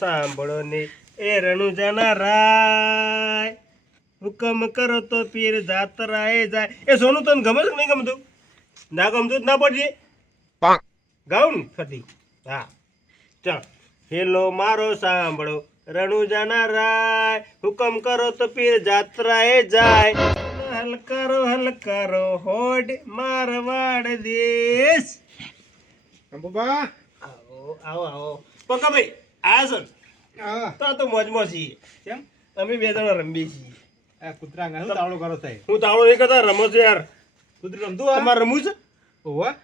સાંભળો ને એ રણુજાના રાય હુકમ કરો તો પીર જાત્રાએ જાય. એ સોનું તને ગમે છે કે નહીં ગમતું? ના ગમતું જ ના પડજે. ગાઉં ને ફતી. હા ચાલ. હેલો મારો સાંભળો રણુજાના રાય હુકમ કરો તો પીર જાત્રાએ જાય. હલકારો હોડ મારવાડ દેશ. અંબુબા આવો આવો આવો પકા ભાઈ આ સર તો મોજમાં છીએ. કેમ અમે બે જણા રમીએ છીએ. આ કૂતરા ગાનું તાવડો કરો થાય. હું તાવડો નહીં કરતા રમો છો યાર. કૂતરું રમતું તમારે રમવું છે? ઓવા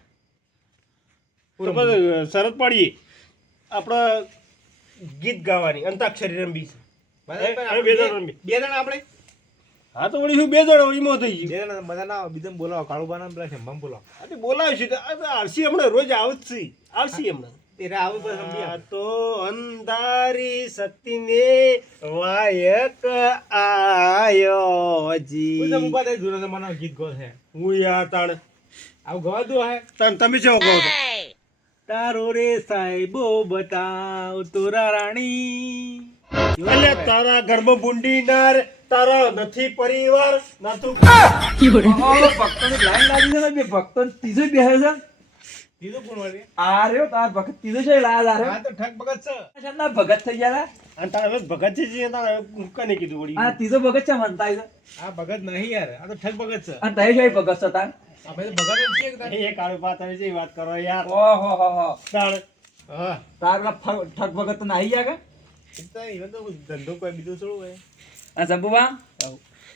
તમારે શરત પાડીએ આપણે ગીત ગાવાની અંતાક્ષરી રમવી છે. અમે બે જણા રમીએ. બે જણા આપણે હા તો વળી શું બે જણા ઈમો થઈ બે ગયું. જણા બધા ના બીજા બોલાવો કાળુબાના પેલા શંભામ બોલાવો. આ બોલાવીશું તો આરસી હમણાં રોજ આવશે. આવશે હમણાં. તેરા આવું પર સમજી આ તો અંધારી શક્તિને વાયક આયો જી. પૂછે મુબા તે જૂના જમાના ગીત ગો છે. હું યાર તાણ આવું ગવા દો હે. તમે શું કહો છો? તારો રે સાહેબો બતાવ તોરા રાણી. એટલે તારા ઘરમાં બુંડી નાર તારો નથી પરિવાર નાતું. ભક્તોની લાઈન લાગી છે ને બે ભક્તો ત્રીજો બેસે છે. દીધો કોણ વાળી? આ રહ્યો તાર ભગત ત્રીજો છે લાલ આ હા રહ્યો તો ઠગ બગત છે. શેના ભગત થઈ ગયા તા? અને તારે ભગત છે તારે કને કીધું વળી. આ ત્રીજો ભગત છે મનતા છે આ ભગત નહીં યાર આ તો ઠગ બગત છે. અને તય છે ભગત છે તાર. આપણે તો ભગત જ છીએ કે તાર. એ કાળો પાત આવે છે વાત કરો યાર. ઓહો હો હો તાણ હા તાર ઠગ ભગત તો આવી ગયા કે? ઇતના ઈવન તો ધંધો કોઈ બીજો થોડું હોય. આ શંભુબા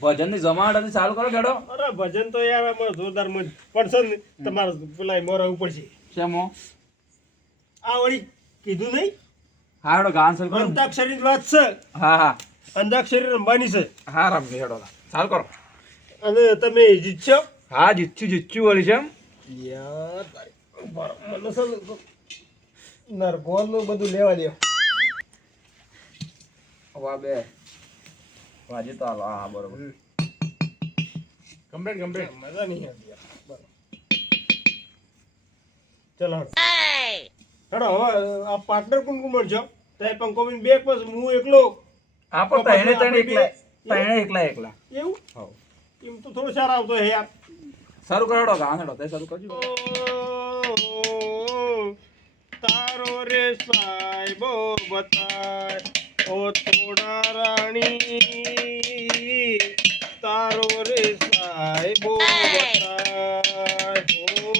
ભજન ની જમાવટ ચાલુ કરો બેડો. અરે ભજન તો યાર અમારે જોરદાર મોજ પણ છે ને તમારે પેલા મોરા ઉપર છે. શેમો આ વળી કીધું નહીં હાડો ગાન ચાલુ કરો. અંતાક્ષરી વાત છે. હા હા અંતાક્ષરી રમવાની છે હા રમ હેડો ચાલુ કરો. અને તમે જીતશો. હા જીચ્યું વળી છે એમ. યાર મને છે ને નરભોલ નું બધું લેવા દો. વાહ બે વાજી તો હાલો હા બરોબર. કમ્પ્લીટ મજા નહીં આવતી યાર. બરાબર. ચલો હેડો હવે આ પાર્ટનર કોણ કોણ મળજો? તે પંકોબેન બે પછી હું એકલો. આપો તણે એકલા એવું હો એમ તો થોડું સારા આવતો હે યાર. શરૂ કરો ગાન હેડો તે શરૂ કરજો. તારો રે સાહેબો બતાય ઓ થોડા રાણી તારો રે સાહેબો બતાય ઓ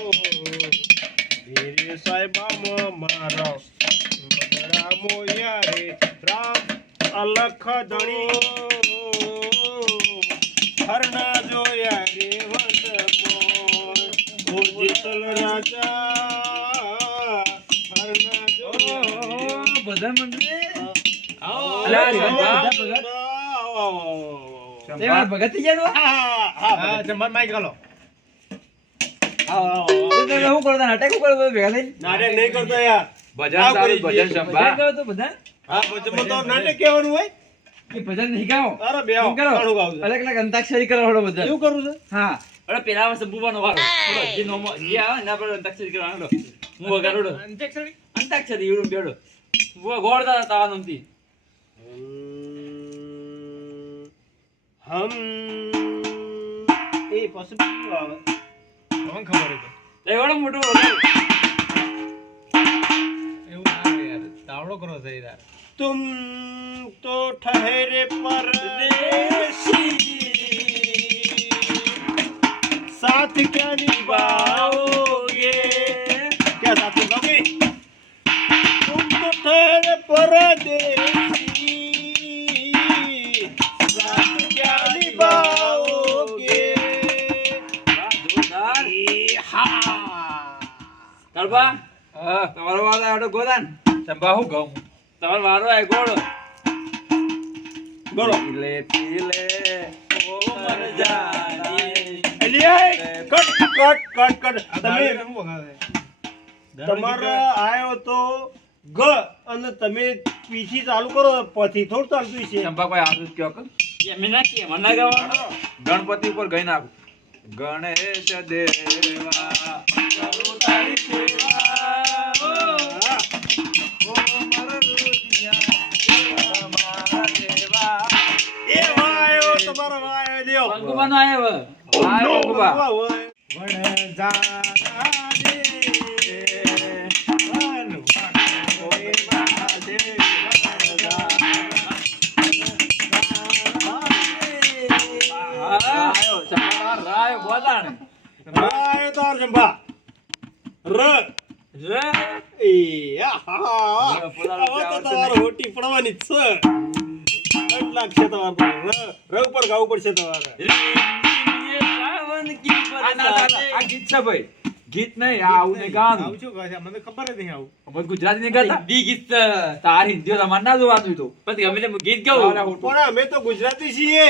ધીરે સાહેબામાં મારા બદડા મોયા રે રામ અલખ ધણી હરના જોયા રે વનમોય ઓ જેતલ રાજા હરના જોયા રે બધા મંડળે ભગત થઈ ગયા હા જમવાનું માઈક હાલો. શું કરો નાટક કરો ભેગા થઈને નાટક નહીં કરતો યાર. ભજન સારું ભજન સંભા કરો તો બધા હા વચમાં તો નાટક કહેવાનું હોય. એ ભજન નહીં ગાઓ અરે બે આવો. શું કરો ઘણું ગાવું છે. અલગ અલગ અંતાક્ષરી કરો હળો બધા એવું કરવું છે? હા અરે પેલા વર્ષે સંભુવાનો વાળો જે નોમો જે આવે ને આપણે અંતાક્ષરી કરવાનો હું વગાડો અંત્યાક્ષરી અંતાક્ષરી એવું બેડો ગોળતા તાવા નમતી હમ એ પછી શું આવે? કોણ ખબર છે એવડો મોટો વગાડો એવું ના આવે યાર તાવડો કરો છે યાર. तुम तो ठहरे परदेसी साथ क्या निभाओगे क्या साथ निभाओगे तुम तो ठहरे परदेसी साथ क्या निभाओगे જોરદાર हाँ તળબા તમારો વાળો આડો ગોદાન સંભા હું ગાઉં તમારો વાળો આય ગોળ બોલો પીલે પીલે ઓ મર Jani Aliya cut cut cut cut આ તમે દારૂ કેમ વગાડે? તમારા આયો તો ગ અને તમે પીછી ચાલુ કરો પછી થોડું ચાલતું છે. સંભા કોઈ આદુ કયો કે એમ ના કે મના ગાવાનો ગણપતિ ઉપર ગઈ નાખ ગણેશ દેવા કરું તારી સેવા ઓ મર રુદિયા શંભા વાહ, વાહ. વણઝારા દે, વનવાકો એવા દે, રાયો શંભા રાયો બોલાણે રાય તાર શંભા. ર. રે એ, આહા. ર, પોતાનો હવે તો આવડતું તમારે હોટી પડવાની જ છે. 3 લાખ છે તમારે તો. ર ઉપર ગાવું પડશે તમારે. ये सावन की बरसात આ ગીત છે ભાઈ ગીત નહીં આ આવું નહીં ગાવાનું આવું શું કહે છે? મને ખબર જ નહીં આવું. અમે ગુજરાતી નહીં ગાતા હિન્દી ગીત તાર હિન્દી તમારે ના જોવાનું તો પછી અમે ગીત ગાવું પણ અમે તો ગુજરાતી છીએ.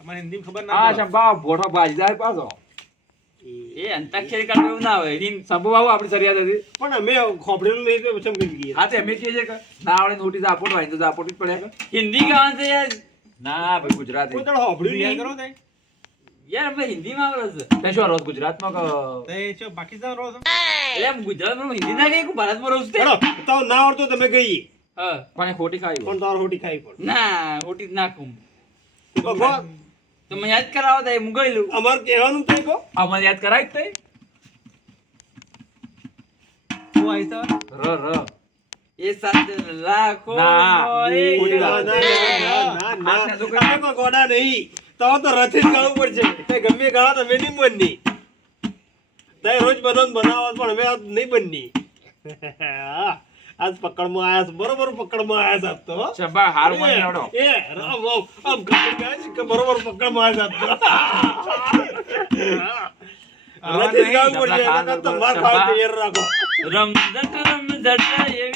તમારે હિન્દીમાં ખબર આ ના પડે. શંભા ભોટો બાજી જાય પાછો એ અંતાક્ષરી કાઢવું એવું ના હોય રીમ શંભુ બાબુ આપણી સરિયાદ હતી પણ અમે ખોપડેલું નહીં તો પછી અમે કહીએ. હા તે અમે કહીએ છીએ કે ના આવડે નોટિસ આપો તો વાંધો તો આપો જ પડે કે હિન્દી ગાવાનું છે યાર ના ભાઈ ગુજરાતી કોઈ દાડો સાંભળ્યું યાદ નહીં. કરો તે? યાર અમે હિન્દીમાં આવડે છે તે શું રોજ ગુજરાતમાં કે તે શું પાકિસ્તાન રહો છો? એટલે એમ ગુજરાતમાં હિન્દી ના કહી ભારતમાં રહું છું હેડો, તો ના આવડતું તમે કહીએ. હા પણ એ ખોટી ખાવી પણ તાર હોટી ખાવી પડે. ના ખોટી જ નાખું ભગવાન, તમે યાદ કરાવો તો હું ગયેલું અમારે કહેવાનું તો કહો. અમારે યાદ કરાવી જ શું આવી છે? ર એ સાત લાખો ખોટી ના, વાત. ના, ના, ના. તમે કોઈ ગોડા નહીં. તો તો રથી જ ગાવું પડશે. તે ગમે ગાવા તમે નહીં બનની. તે રોજ બધાને બનાવો પણ અમે આજ નહીં બનની. આજ પકડમાં આયા છે. બરોબર પકડમાં આયા છે આજ તો. શંભા હાર મને આવડો એ, રામ, આમ ખબર કાંઈ છે કે બરોબર પકડમાં આયા છે આજ તો. રથી જ ગાવું પડશે. એના કરતાં માર ખાવા તૈયાર રાખો. રમઝટ એવી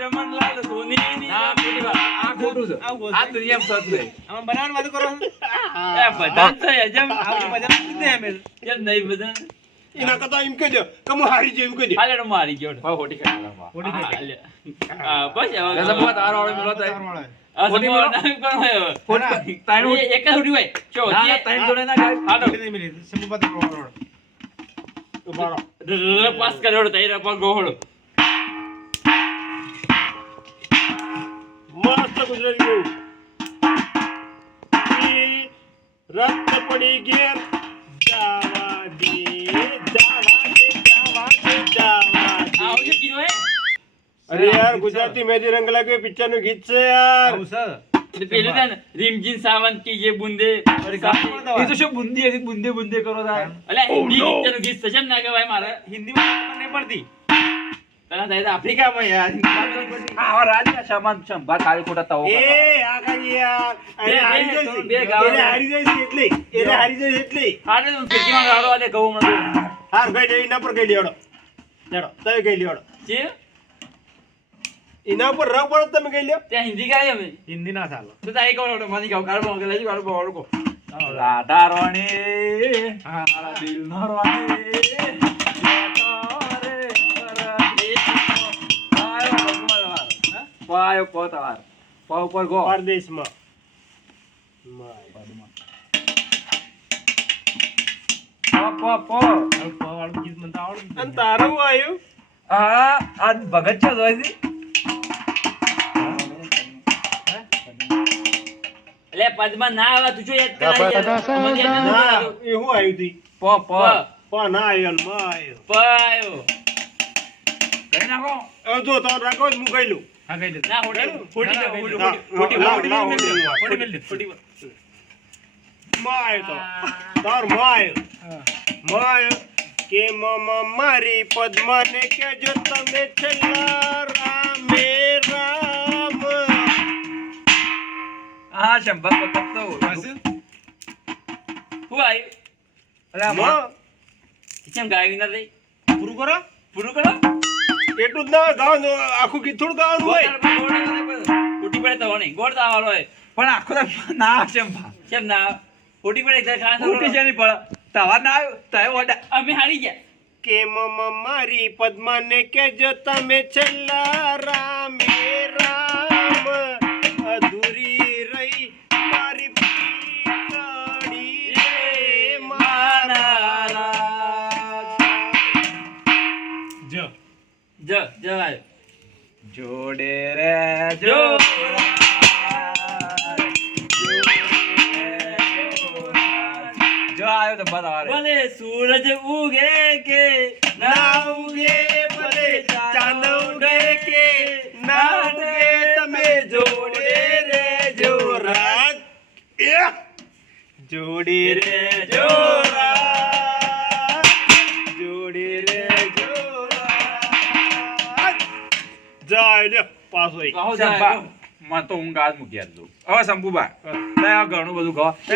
રમણલાલ સોનીની ના ખોટી વાત આ ખોટું છે આવું બોલશે. આ દુનિયામાં સત નહીં આમાં બનાવવાની વાતો કરો છો? એ બધા તો એજમ આવું બધા નથી અમે. કેમ નહીં બધા એના કરતાં એમ કહેજો કે હું હારી જઈ એમ કહેજો. હાલે મારી ગયો હવે ખોટી ખાઈ ખોટી ખાઈ. હાલે. હા બસ હવે ગઝબ તારો વાળો મિલો થાય તારવાળા. આ ખોટી સમો મિલો? ના કોણ હોય હવે? ખોટી. તારું એક જ ઉડી હોય ચો ના, ના, ત્રણ જોડે ના ગાય હાલો ખોટી નહીં મિલી. શંભુ પાસે તારવાળો. ઉભા રહો. પાસ કર્યો તઈ પર ગોહળો મસ્ત ગુજરાતી બોલ. ઈ રત પડી ઘેર જાવા દે, જાવા દે, જાવા દે, જાવા દે. આવું છે કીધું હે અરે યાર ગુજરાતી મહેંદી રંગ લાગે પિક્ચર નું ગીત છે યાર. આવું છે. એટલે પેલું છે ને રીમઝીમ સાવંત કી ये बूंदे એ તો શું બુંદી હતી બુંદે બુંદે કરો તા એટલે હિન્દી પિક્ચરનું ગીત છે કેમ ના કહેવાય મારે હિન્દીમાં ખબર નહીં પડતી. તને થાય તો આફ્રિકામાં યાર આ રાજ્ય સામાન સંભાળ ખાલી ખોટા તાવો એ આગાજી યાર બે- એને હારી બે- જાય છે. બે ગાવા એને હારી જાય છે એટલે એને હારી જાય છે એટલે આને તો ખેતીમાં ગાળો આલે ઘઉં મળતું હાર ભાઈ ને એના પર ગઈ લેવડો લેડો તમે ગઈ લેવડો છે એના પર રંગ પડો તમે ગઈ લ્યો. ત્યાં હિન્દી ગાય અમે હિન્દી ના ચાલો. તો તાઈ કહો માની ગાવ કાઢો કે લેજો કાઢો બાળકો રાધા રાણી હા. મારા દિલનો રાણી પાયો પોતાર પાવ પર ગો પરદેશમાં પો વાળું ગીત મને તો આવડતું જ અને નહીં. તારું આવ્યું આ આજ ભગત છે જોઈ દી એટલે પદમાં ના આવે તું જો યાદ કરાવી ના એ હું આવ્યું તી પો પો પણ ના આવ્યો ને માં આવ્યો પાયો કઈ નાખો હવે જો તો રાખો જ હું ગઈ લઉં. હા, કહી દે. ના હોટી હોટી ના, હોટી ના, હોટી ના, હોટી ના, હોટી ના, હોટી મિલ દે હોટી માં આવ્યો તો તાર માં આવ્યો હા. માં આવ્યો કે મામા મારી પદ્માને કેજો તમે છેલ્લા રામે રામ. હા શંભા પકડતો બસ? હું આવ્યું અરે માં, કેમ ગાયું નથી પૂરું કરો. પૂરું કરો એટલું જ ના ગાવાનું આખું ગીત થોડું ગાવાનું હોય. ફૂટી પડે તો નહીં ગોળ તો વાળો હોય પણ આખો તો ના શંભા કેમ ના ફૂટી પડે એટલે ખાસ ફૂટી છે નહીં પડે તવા ના આવ્યો તય ઓડા અમે હારી ગયા કે મામા મારી પદ્માને કેજો તમે છેલ્લા રામે રામ. અધૂરી રહી મારી પીકડી રે મારા. જો. જ આવ્યો જોડે રે જો જો આવ્યો સંભા તમારે ભલે સૂરજ ઉગે કે ના ઉગે ભલે ચાંદ ઉગે કે ના ઉગે તમે જોડે રહેજો રાજ જોડી રહેજો રાજ જોડી રહેજો રાજ જાય લ્યો પાછો ઈ. કહો સંભા મને તો ઊંઘ આજ મૂકી આટલું હવે શંભુબા ત્યાં ઘણું બધું કહો એ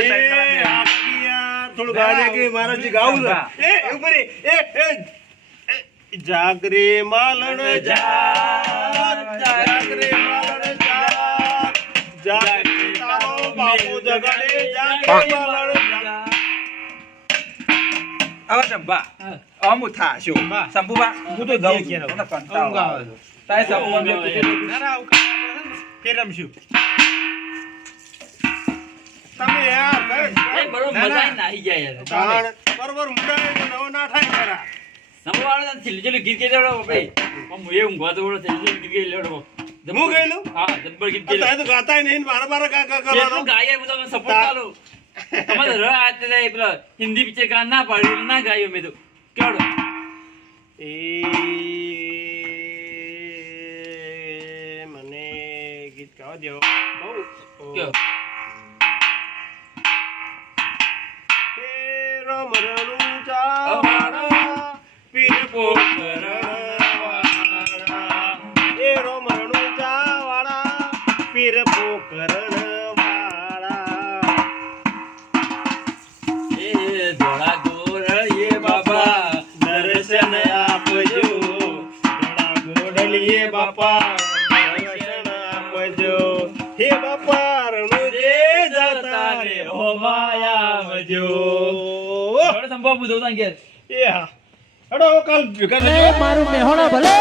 આખી યાર થોડું ગાજે કે મારાજી ગાવું છે એ ઉપર એ જાગરે માલણ જાગરે માલણ જાગરે તારો બાપુ જગડે જાગરે માલણ હવે સંભા અમુ થાશો શંભુબા હું તો જાઉં છું મને કંટાળો આવે છે તાય શંભુબા બે કીધું ના ના આવું કામ આપણે છે ને, ફેર રમશું તમે યાર એ બરોબર મજા નાહી જાય યાર તાણ બરોબર મુડાય તો નવો ના થાય ખરા સંભાળો ને છેલ્લી ગીત ગઈ લેવડો ભાઈ હું એ ઊંઘવા તો ઓળો છેલ્લી ગીત ગઈ લેવડો હું ગયેલું હા જબ્બર ગીત ગઈ તારે તો ગાતાય નહીં બાર બાર કા કેટલું ગાય હું તમને સપોર્ટ ચાલો તમારે ર આતે જાય પેલા હિન્દી પિક્ચર ગાન ના પાડ્યું ના ગાયો મેં તો કેવડો એ મને ગીત ગાવા દો બહુ કયો હે રામ રણુ ચાવાળા પીર પોકરણવાળા હે રામ રણુ ચાવાળા પીર પોકરણવાળા એ ધોળા ગોરળીએ બાબા દર્શન આપજો ધોળા ગોડલીએ બાપા દર્શન આપજો હે બાપા રણુજે જતા રે હો માયા આવજો થોડો સંભવ બુધો તાન ઘેર એ હા હેડો કાલ ભેગા થજો. મારું મેહોણા ભલે